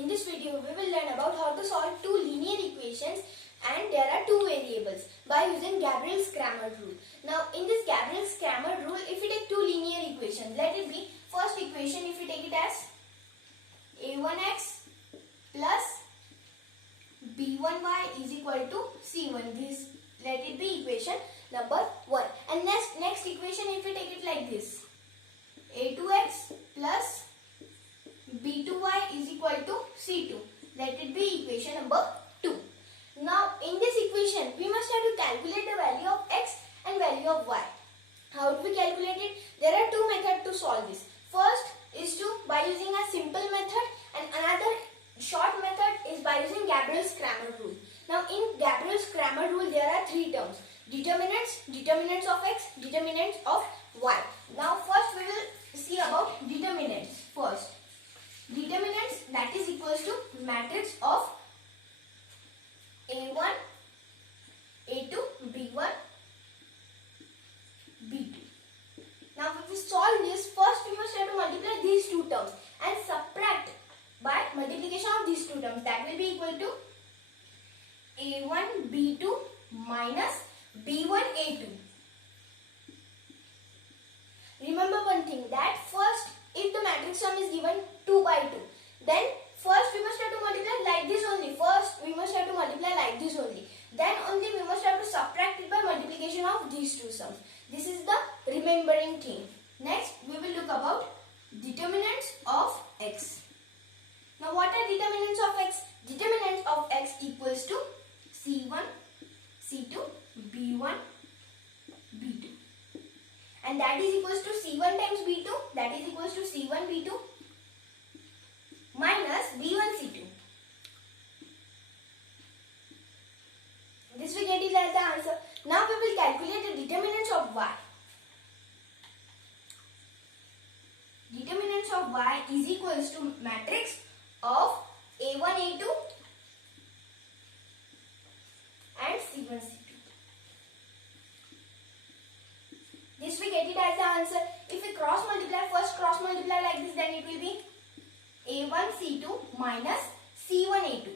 In this video, we will learn about how to solve two linear equations and there are two variables by using Cramer rule. Now, in this Cramer rule, if we take two linear equations, let it be first equation if we take it as a1x plus b1y is equal to c1. This let it be equation number 1. And next equation if we take it like this, a2x plus b2y is equal to c2. Let it be equation number 2. Now in this equation we must have to calculate the value of x and value of y. How do we calculate it? There are two methods to solve this. First is by using a simple method, and another short method is by using Cramer rule. Now in Cramer rule there are three terms: determinants, determinants of x, determinants of y. Now first we will see about determinants first. Determinants, that is equals to matrix of a1, a2, b1, b2. Now if we solve this, first we must have to multiply these two terms and subtract by multiplication of these two terms. That will be equal to a1 b2 minus b1 a2. Remember one thing, that first if the matrix sum is given 2 by 2, then first we must have to multiply like this only. First we must have to multiply like this only. Then only we must have to subtract it by multiplication of these two sums. This is the remembering thing. Next we will look about determinants of x. Now what are determinants of x? Determinants of x equals to c1, c2, b1, b2. And that is equals to c1 times b2, that is equals to c1 b2 minus b1 c2. This we get it as the answer. Now we will calculate the determinants of y. Determinants of y is equals to matrix of a1 a2 and c1 c2. This we get it as the answer. If we cross multiply, first cross multiply like this, then it will be a1 c2 minus c1 a2.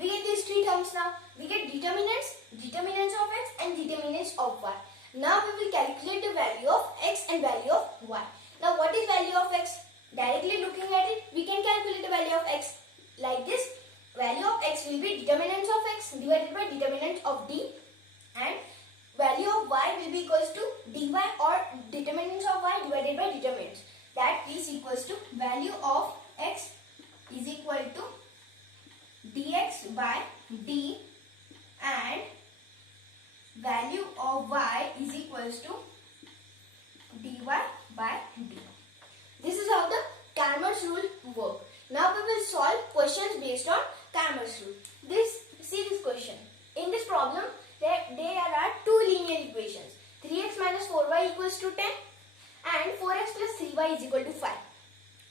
We get these three terms now. We get determinants, determinants of x and determinants of y. Now we will calculate the value of x and value of y. Now what is value of x? Directly looking at it, we can calculate the value of x like this. Value of x will be determinants of x divided by determinants of d, and value of y will be equals to dy or determinants of y divided by determinants. That is equals to value of x is equal to dx by d and value of y is equals to dy by d. This is how the Cramer's rule work. Now we will solve questions based on Cramer's rule. See this question. In this problem, there are two linear equations. 3x minus 4y equals to 10 and 4x plus 3y is equal to 5.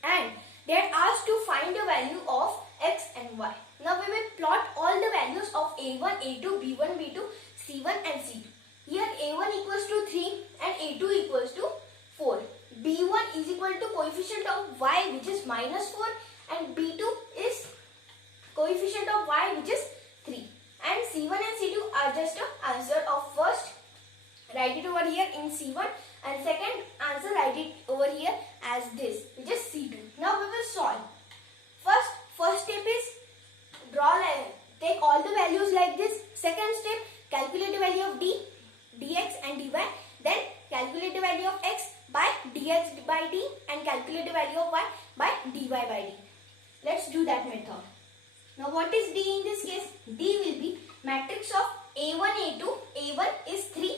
And they are asked to find the value of x and y. Now we will plot all the values of a1, a2, b1, b2, c1 and c2. Here a1 equals to 3 and a2 equals to 4. b1 is equal to coefficient of y, which is minus 4, and b2 is coefficient of y, which is 3. And c1 and c2 are just an answer of first. Write it over here in c1 and second answer write it over here as this, which is c2. Now we will solve. First step is take all the values like this. Second step, calculate the value of d, dx and dy. Then calculate the value of x by dx by d and calculate the value of y by dy by d. Let's do that method. Now what is d in this case? D will be matrix of a1 a2. a1 is 3,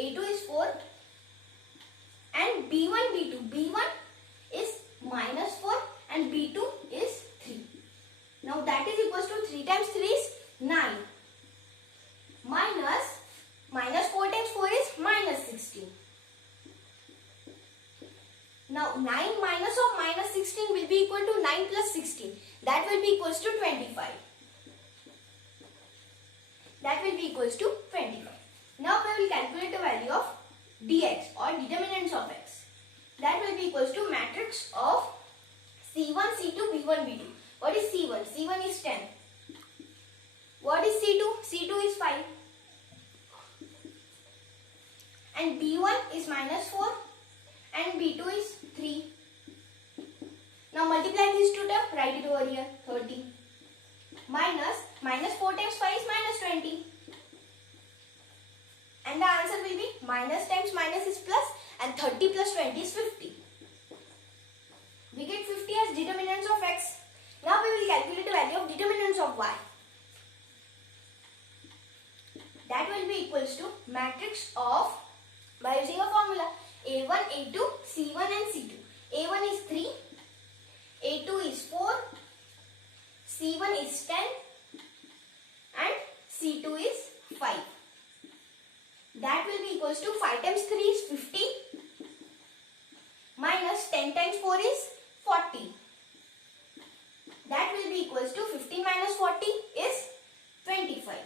a2 is 4 and b1 b2. b1 is minus 4 and b2 is 3. Now that is equals to 3 times 3 is 9 minus 4 times 4 is minus 16. Now 9 minus of minus 16 will be equal to 9 plus 16. That will be equals to 25. That will be equals to 25. Now we will calculate the value of dx or determinants of x. That will be equals to matrix of C1, C2, B1, B2. What is C1? C1 is 10. What is C2? C2 is 5. And B1 is minus 4. And B2 is 3. Now multiply these two terms. Write it over here. 30. Minus 4 times 5 is minus 20. And the answer will be minus times minus is plus, and 30 plus 20 is 50. We get 50 as determinants of x. Now we will calculate the value of determinants of y. That will be equals to matrix of, by using a formula, A1, A2, C1 and C2. A1 is 3, A2 is 4, C1 is 10 and C2 is 5. That will be equals to 5 times 3 is 50 minus 10 times 4 is 40. That will be equals to 15 minus 40 is 25.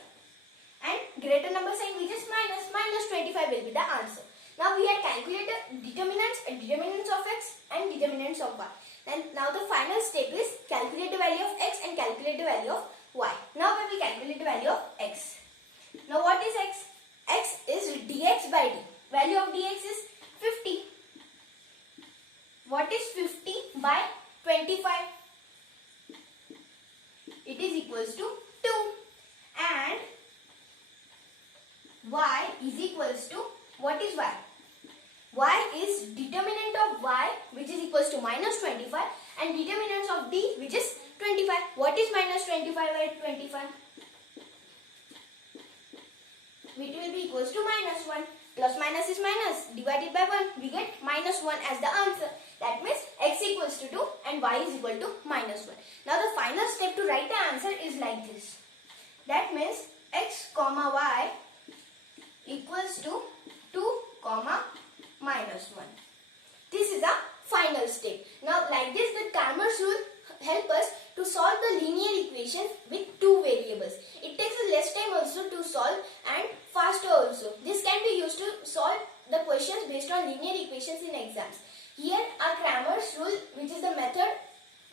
And greater number sign which is minus 25 will be the answer. Now we have calculated determinants and determinants of x and determinants of y. And now the final step is calculate the value of x and calculate the value of y. Now we will calculate the value of x. Now what is x? X is dx by d. Value of dx is 50. What is 50 by 25? It is equals to 2. And y is equals to, what is y? Y is determinant of y which is equals to minus 25 and determinants of d which is 25. What is minus 25 by 25? It will be equals to minus 1. Plus minus is minus. Divided by 1. We get minus 1 as the answer. That means x equals to 2 and y is equal to minus 1. Now the final step to write the answer is like this. That means x comma y equals to 2 comma minus 1. This is the final step. Now like this, the Cramer's rule help us to solve the linear equation with two variables. It takes less time also to solve and faster also. This can be used to solve the questions based on linear equations in exams. Here our Cramer's rule, which is the method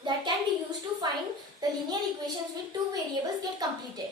that can be used to find the linear equations with two variables, get completed.